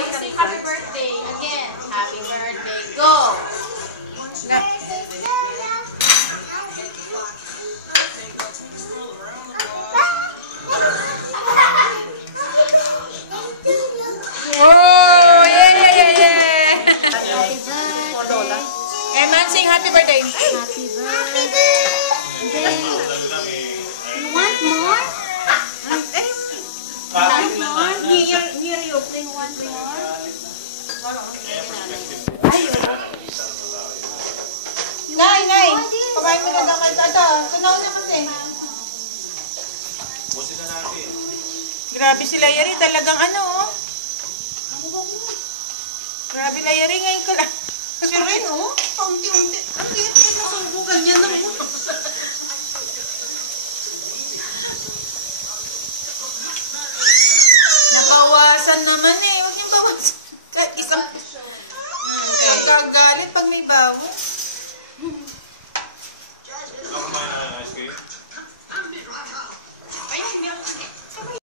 you sing happy birthday again. Happy birthday. Go. Oh, yeah. Eman, sing happy birthday. Happy birthday. You want more? Want more? Near you, play one more. Nay. Pakain mo na daw kayo. Ito, sunaw na kasi. Grabe sila Yari. Talagang ano, oh. Grabe la Yari. Ngayon ka lang. Kasi rin, oh. Paunti-unti. Ang tiit-tiit na subukan niya na